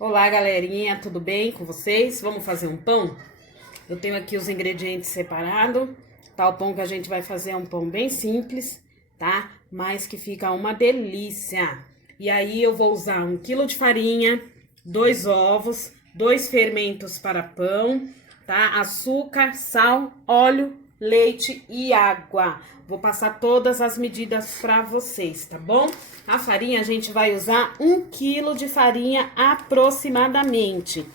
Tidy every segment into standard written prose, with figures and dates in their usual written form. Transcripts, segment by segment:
Olá, galerinha, tudo bem com vocês? Vamos fazer um pão? Eu tenho aqui os ingredientes separados, tá? O pão que a gente vai fazer é um pão bem simples, tá? Mas que fica uma delícia. E aí eu vou usar 1 quilo de farinha, 2 ovos, 2 fermentos para pão, tá? Açúcar, sal, óleo, leite e água. Vou passar todas as medidas para vocês, tá bom? A farinha a gente vai usar 1 quilo de farinha aproximadamente.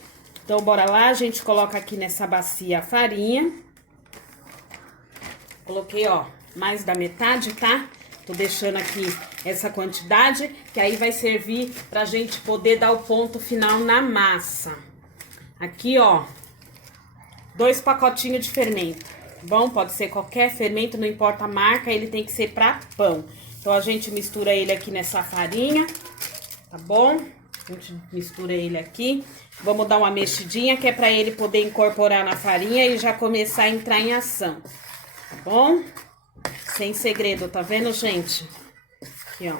Então, bora lá, a gente coloca aqui nessa bacia a farinha. Coloquei, ó, mais da metade, tá? Tô deixando aqui essa quantidade, que aí vai servir pra gente poder dar o ponto final na massa. Aqui, ó, 2 pacotinhos de fermento. Bom, pode ser qualquer fermento, não importa a marca, ele tem que ser pra pão. Então, a gente mistura ele aqui nessa farinha, tá bom? A gente mistura ele aqui. Vamos dar uma mexidinha, que é pra ele poder incorporar na farinha e já começar a entrar em ação, tá bom? Sem segredo, tá vendo, gente? Aqui, ó.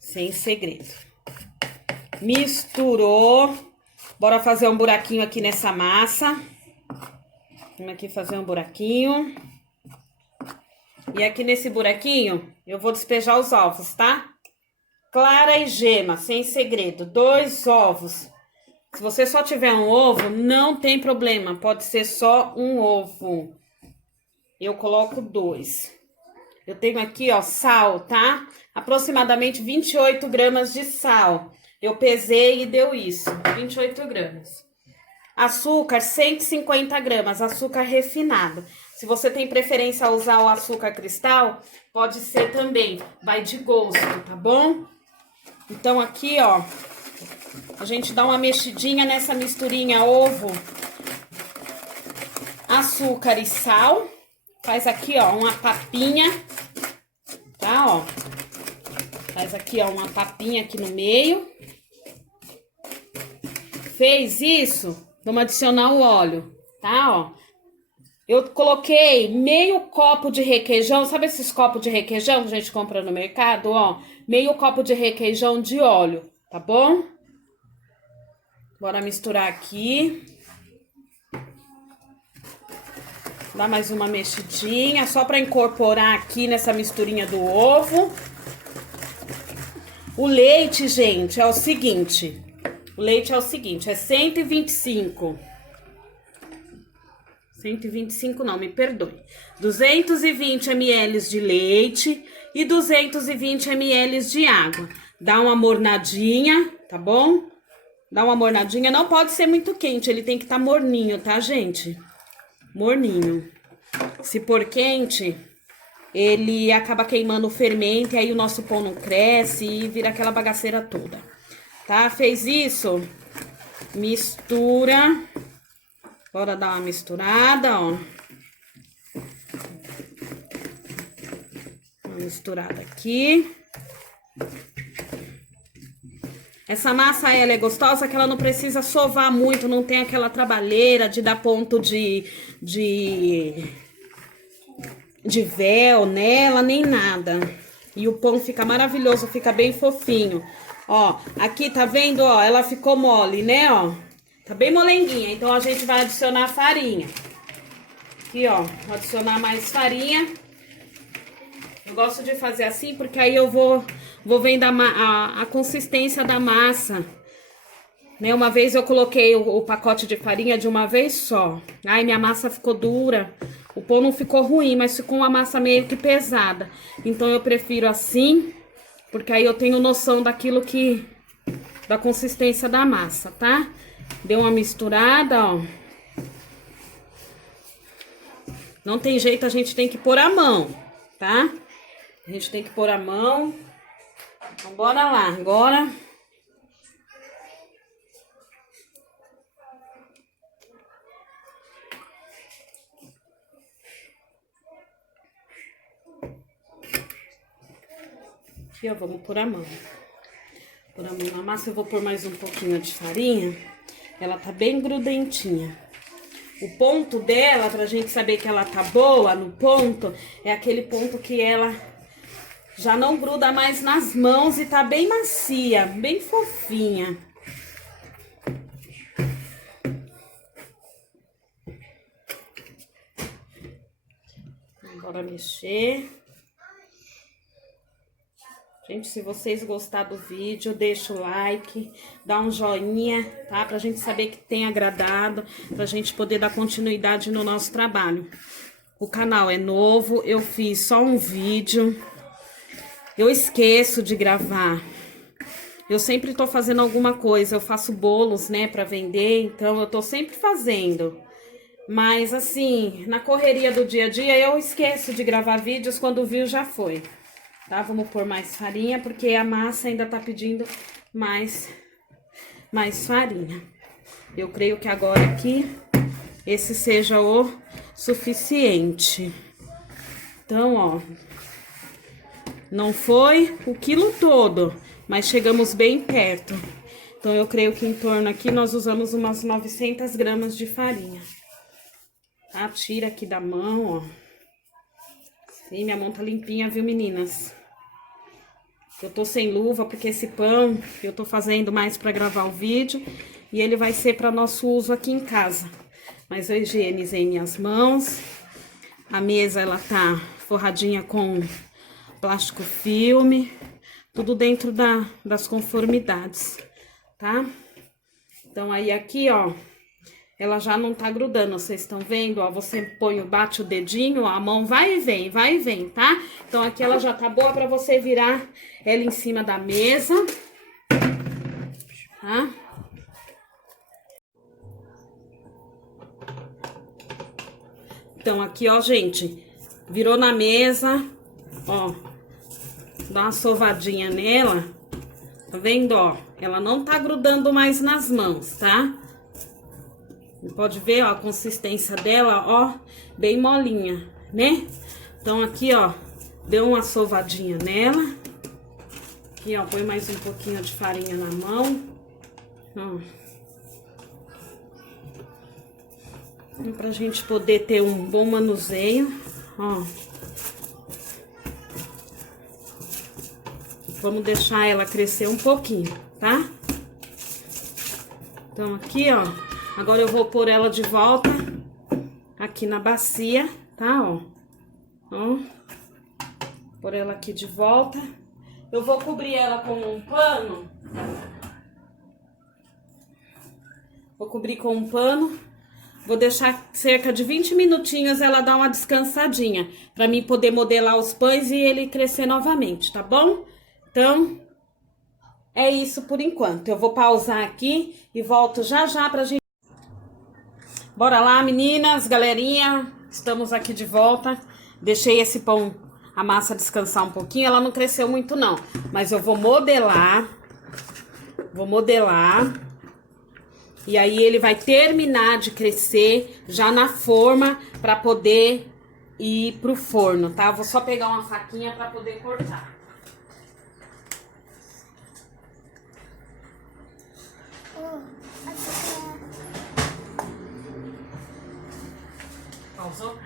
Sem segredo. Misturou. Bora fazer um buraquinho aqui nessa massa. Vamos aqui fazer um buraquinho. E aqui nesse buraquinho, eu vou despejar os ovos, tá? Clara e gema, sem segredo. 2 ovos. Se você só tiver um ovo, não tem problema. Pode ser só um ovo. Eu coloco 2. Eu tenho aqui, ó, sal, tá? Aproximadamente 28 gramas de sal. Eu pesei e deu isso, 28 gramas. Açúcar, 150 gramas, açúcar refinado. Se você tem preferência a usar o açúcar cristal, pode ser também, vai de gosto, tá bom? Então aqui, ó, a gente dá uma mexidinha nessa misturinha ovo, açúcar e sal. Faz aqui, ó, uma papinha, tá, ó. Faz aqui, ó, uma papinha aqui no meio. Fez isso? Vamos adicionar o óleo, tá, ó. Eu coloquei meio copo de requeijão, sabe esses copos de requeijão que a gente compra no mercado, ó? Meio copo de requeijão de óleo, tá bom? Bora misturar aqui. Dá mais uma mexidinha, só pra incorporar aqui nessa misturinha do ovo. O leite, gente, é o seguinte... O leite é o seguinte, é 125. 125 não, me perdoe. 220 ml de leite e 220 ml de água. Dá uma mornadinha, tá bom? Dá uma mornadinha, não pode ser muito quente, ele tem que estar morninho, tá, gente? Morninho. Se for quente, ele acaba queimando o fermento e aí o nosso pão não cresce e vira aquela bagaceira toda. Tá? Fez isso? Mistura. Bora dar uma misturada, ó. Uma misturada aqui. Essa massa, ela é gostosa que ela não precisa sovar muito, não tem aquela trabalheira de dar ponto de véu nela, nem nada. E o pão fica maravilhoso, fica bem fofinho. Ó, aqui tá vendo, ó, ela ficou mole, né, ó. Tá bem molenguinha, então a gente vai adicionar farinha. Aqui, ó, vou adicionar mais farinha. Eu gosto de fazer assim porque aí eu vou vendo a consistência da massa. Né, uma vez eu coloquei o pacote de farinha de uma vez só. Ai, minha massa ficou dura. O pão não ficou ruim, mas ficou uma massa meio que pesada. Então eu prefiro assim... Porque aí eu tenho noção daquilo que... Da consistência da massa, tá? Deu uma misturada, ó. Não tem jeito, a gente tem que pôr a mão, tá? A gente tem que pôr a mão. Então, bora lá, agora... Aqui, ó, vamos pôr a mão. Pôr a mão na massa, eu vou pôr mais um pouquinho de farinha. Ela tá bem grudentinha. O ponto dela, pra gente saber que ela tá boa no ponto, é aquele ponto que ela já não gruda mais nas mãos e tá bem macia, bem fofinha. Bora mexer. Gente, se vocês gostaram do vídeo, deixa o like, dá um joinha, tá? Pra gente saber que tem agradado, pra gente poder dar continuidade no nosso trabalho. O canal é novo, eu fiz só um vídeo. Eu esqueço de gravar. Eu sempre tô fazendo alguma coisa, eu faço bolos, né, pra vender, então eu tô sempre fazendo. Mas assim, na correria do dia a dia, eu esqueço de gravar vídeos, quando o vídeo já foi. Tá? Vamos pôr mais farinha, porque a massa ainda tá pedindo mais farinha. Eu creio que agora aqui, esse seja o suficiente. Então, ó, não foi o quilo todo, mas chegamos bem perto. Então, eu creio que em torno aqui nós usamos umas 900 gramas de farinha. Tá? Tira aqui da mão, ó. Sim, minha mão tá limpinha, viu, meninas? Eu tô sem luva porque esse pão eu tô fazendo mais pra gravar o vídeo e ele vai ser para nosso uso aqui em casa. Mas eu higienizei minhas mãos. A mesa, ela tá forradinha com plástico filme, tudo dentro das conformidades, tá? Então, aí aqui, ó, ela já não tá grudando, vocês estão vendo, ó, você bate o dedinho, ó, a mão vai e vem, tá? Então, aqui ela já tá boa pra você virar ela em cima da mesa, tá? Então, aqui, ó, gente, virou na mesa, ó, dá uma sovadinha nela, tá vendo, ó? Ela não tá grudando mais nas mãos, tá? Pode ver, ó, a consistência dela, ó, bem molinha, né? Então, aqui, ó, deu uma sovadinha nela. Aqui, ó, põe mais um pouquinho de farinha na mão. Ó. Pra gente poder ter um bom manuseio, ó. Vamos deixar ela crescer um pouquinho, tá? Então, aqui, ó, agora eu vou pôr ela de volta aqui na bacia, tá, ó. Ó. Pôr ela aqui de volta. Eu vou cobrir ela com um pano. Vou cobrir com um pano. Vou deixar cerca de 20 minutinhos ela dar uma descansadinha, pra mim poder modelar os pães e ele crescer novamente, tá bom? Então, é isso por enquanto. Eu vou pausar aqui e volto já já pra gente... Bora lá, meninas, galerinha. Estamos aqui de volta. Deixei esse pão, a massa descansar um pouquinho. Ela não cresceu muito não, mas eu vou modelar. Vou modelar. E aí ele vai terminar de crescer já na forma pra poder ir pro forno, tá? Eu vou só pegar uma faquinha pra poder cortar. Pausou?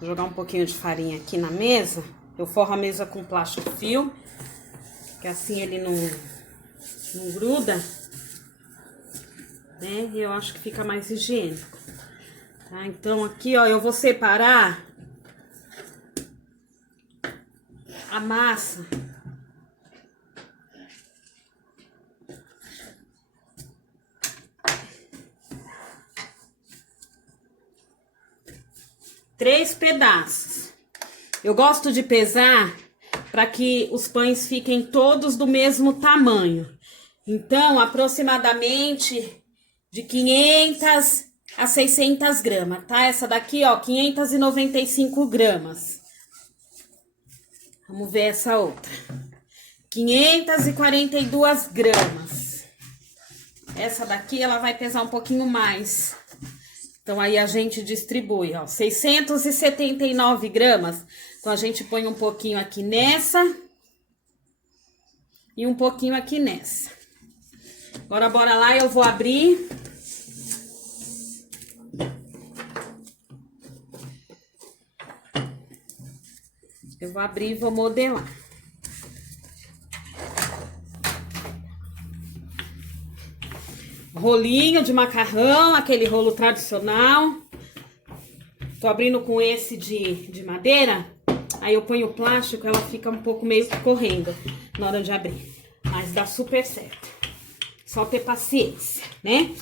Vou jogar um pouquinho de farinha aqui na mesa. Eu forro a mesa com plástico filme, que assim ele não gruda, né? E eu acho que fica mais higiênico. Tá? Então aqui, ó, eu vou separar a massa. Três pedaços. Eu gosto de pesar para que os pães fiquem todos do mesmo tamanho. Então, aproximadamente de 500 a 600 gramas, tá? Essa daqui, ó, 595 gramas. Vamos ver essa outra. 542 gramas. Essa daqui, ela vai pesar um pouquinho mais. Então, aí a gente distribui, ó, 679 gramas. Então, a gente põe um pouquinho aqui nessa e um pouquinho aqui nessa. Agora, bora lá, eu vou abrir. Eu vou abrir e vou modelar. rolinho de macarrão, aquele rolo tradicional. Tô abrindo com esse de madeira, aí eu ponho o plástico, ela fica um pouco meio correndo na hora de abrir. Mas dá super certo. Só ter paciência, né?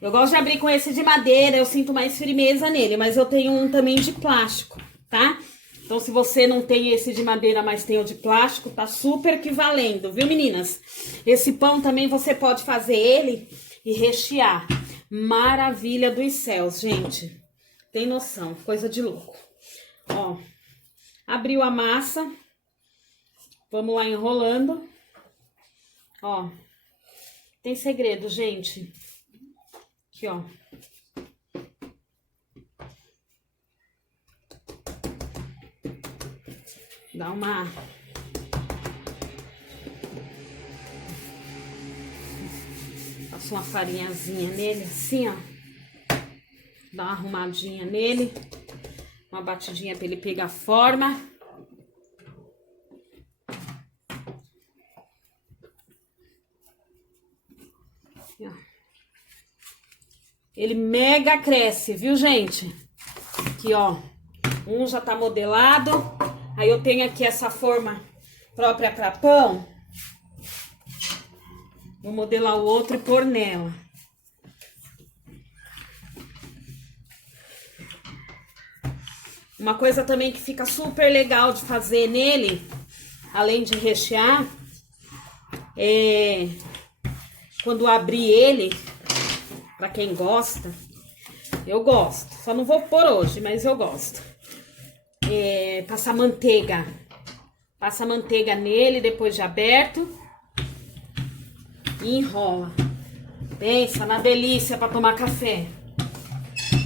Eu gosto de abrir com esse de madeira, eu sinto mais firmeza nele, mas eu tenho um também de plástico, tá? Então, se você não tem esse de madeira, mas tem o de plástico, tá super que valendo, viu, meninas? Esse pão também você pode fazer ele e rechear. Maravilha dos céus, gente. Tem noção, coisa de louco. Ó, abriu a massa. Vamos lá enrolando. Ó, tem segredo, gente. Aqui, ó. Dá uma... Passo uma farinhazinha nele, assim, ó. Dá uma arrumadinha nele. Uma batidinha pra ele pegar forma. Aqui, ó. Ele mega cresce, viu, gente? Aqui, ó. Um já tá modelado. Aí eu tenho aqui essa forma própria para pão. Vou modelar o outro e pôr nela. Uma coisa também que fica super legal de fazer nele, além de rechear, é quando abrir ele, para quem gosta, eu gosto. Só não vou pôr hoje, mas eu gosto. Passar manteiga. Passa manteiga nele depois de aberto. E enrola. Pensa na delícia para tomar café.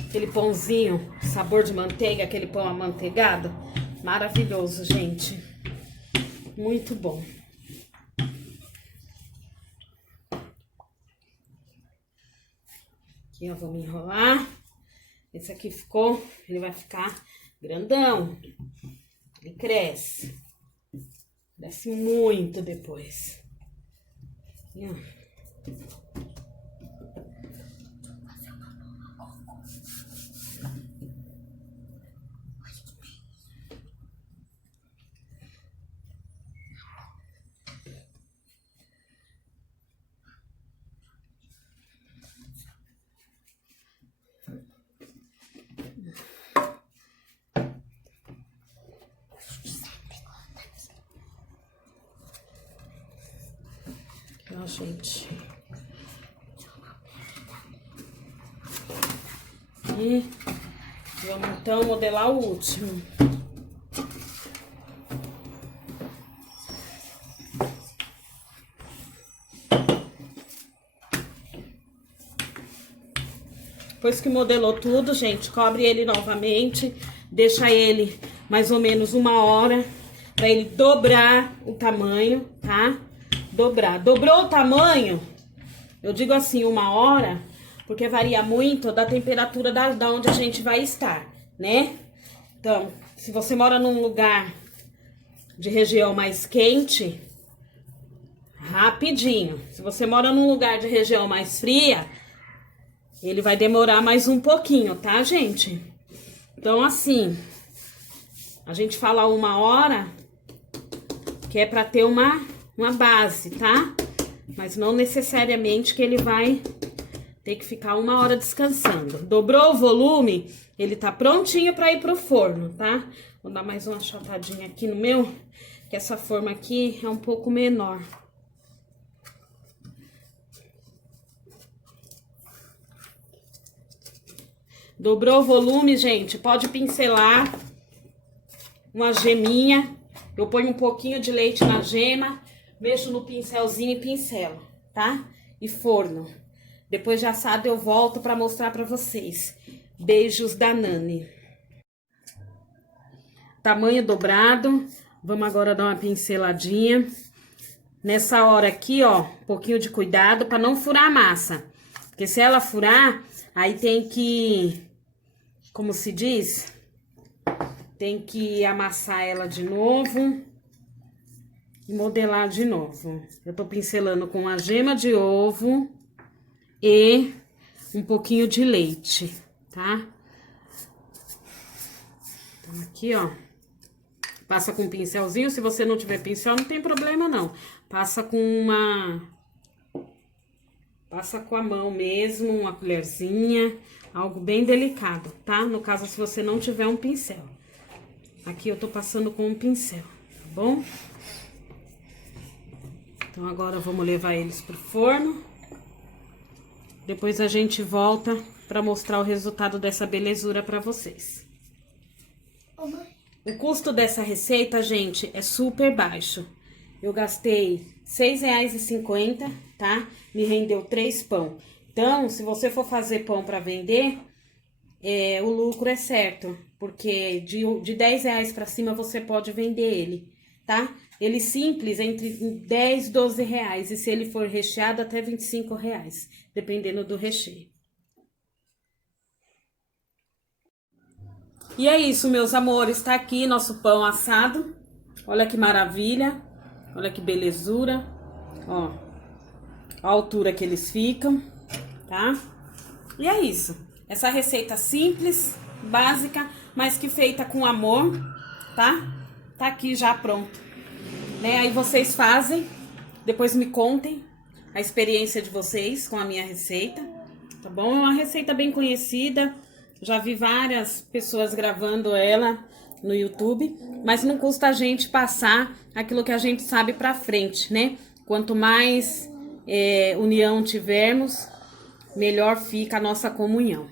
Aquele pãozinho, sabor de manteiga, aquele pão amanteigado. Maravilhoso, gente. Muito bom. Aqui, ó, vamos enrolar. Esse aqui ficou, ele vai ficar grandão. Ele cresce. Cresce muito depois. Aqui, ó. Ó, gente. E vamos então modelar o último. Depois que modelou tudo, gente, cobre ele novamente, deixa ele mais ou menos 1 hora para ele dobrar o tamanho, tá? Dobrar. Dobrou o tamanho, eu digo assim, 1 hora, porque varia muito da temperatura da onde a gente vai estar, né? Então, se você mora num lugar de região mais quente, rapidinho. Se você mora num lugar de região mais fria, ele vai demorar mais um pouquinho, tá, gente? Então, assim, a gente fala 1 hora, que é pra ter uma base, tá? Mas não necessariamente que ele vai ter que ficar 1 hora descansando. Dobrou o volume, ele tá prontinho pra ir pro forno, tá? Vou dar mais uma achatadinha aqui no meu, que essa forma aqui é um pouco menor. Dobrou o volume, gente, pode pincelar uma geminha. Eu ponho um pouquinho de leite na gema, mexo no pincelzinho e pincelo, tá? E forno. Depois de assado eu volto pra mostrar pra vocês. Beijos da Nani. Tamanho dobrado. Vamos agora dar uma pinceladinha. Nessa hora aqui, ó, um pouquinho de cuidado pra não furar a massa. Porque se ela furar, aí tem que... Como se diz? Tem que amassar ela de novo. e modelar de novo. Eu tô pincelando com a gema de ovo e um pouquinho de leite, tá? Então, aqui, ó. Passa com um pincelzinho. Se você não tiver pincel, não tem problema, não. Passa com Passa com a mão mesmo, uma colherzinha. Algo bem delicado, tá? No caso, se você não tiver um pincel. Aqui eu tô passando com um pincel, tá bom? Então, agora vamos levar eles pro forno. Depois a gente volta pra mostrar o resultado dessa belezura pra vocês. O custo dessa receita, gente, é super baixo. Eu gastei R$ 6,50, tá? Me rendeu 3 pão. Então, se você for fazer pão pra vender, o lucro é certo. Porque de R$ 10 pra cima você pode vender ele, tá? Ele simples, entre 10 e 12 reais. E se ele for recheado, até 25 reais, dependendo do recheio. E é isso, meus amores. Tá aqui nosso pão assado. Olha que maravilha. Olha que belezura. Ó, a altura que eles ficam, tá? E é isso. Essa receita simples, básica, mas que feita com amor, tá? Tá aqui já pronto. Né? Aí vocês fazem, depois me contem a experiência de vocês com a minha receita, tá bom? É uma receita bem conhecida, já vi várias pessoas gravando ela no YouTube, mas não custa a gente passar aquilo que a gente sabe pra frente, né? Quanto mais união tivermos, melhor fica a nossa comunhão,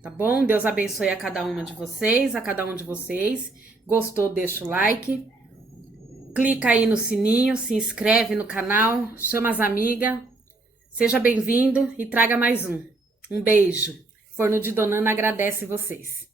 tá bom? Deus abençoe a cada uma de vocês, a cada um de vocês. Gostou, deixa o like. Clica aí no sininho, se inscreve no canal, chama as amigas. Seja bem-vindo e traga mais um. Um beijo. Forno de Donana agradece vocês.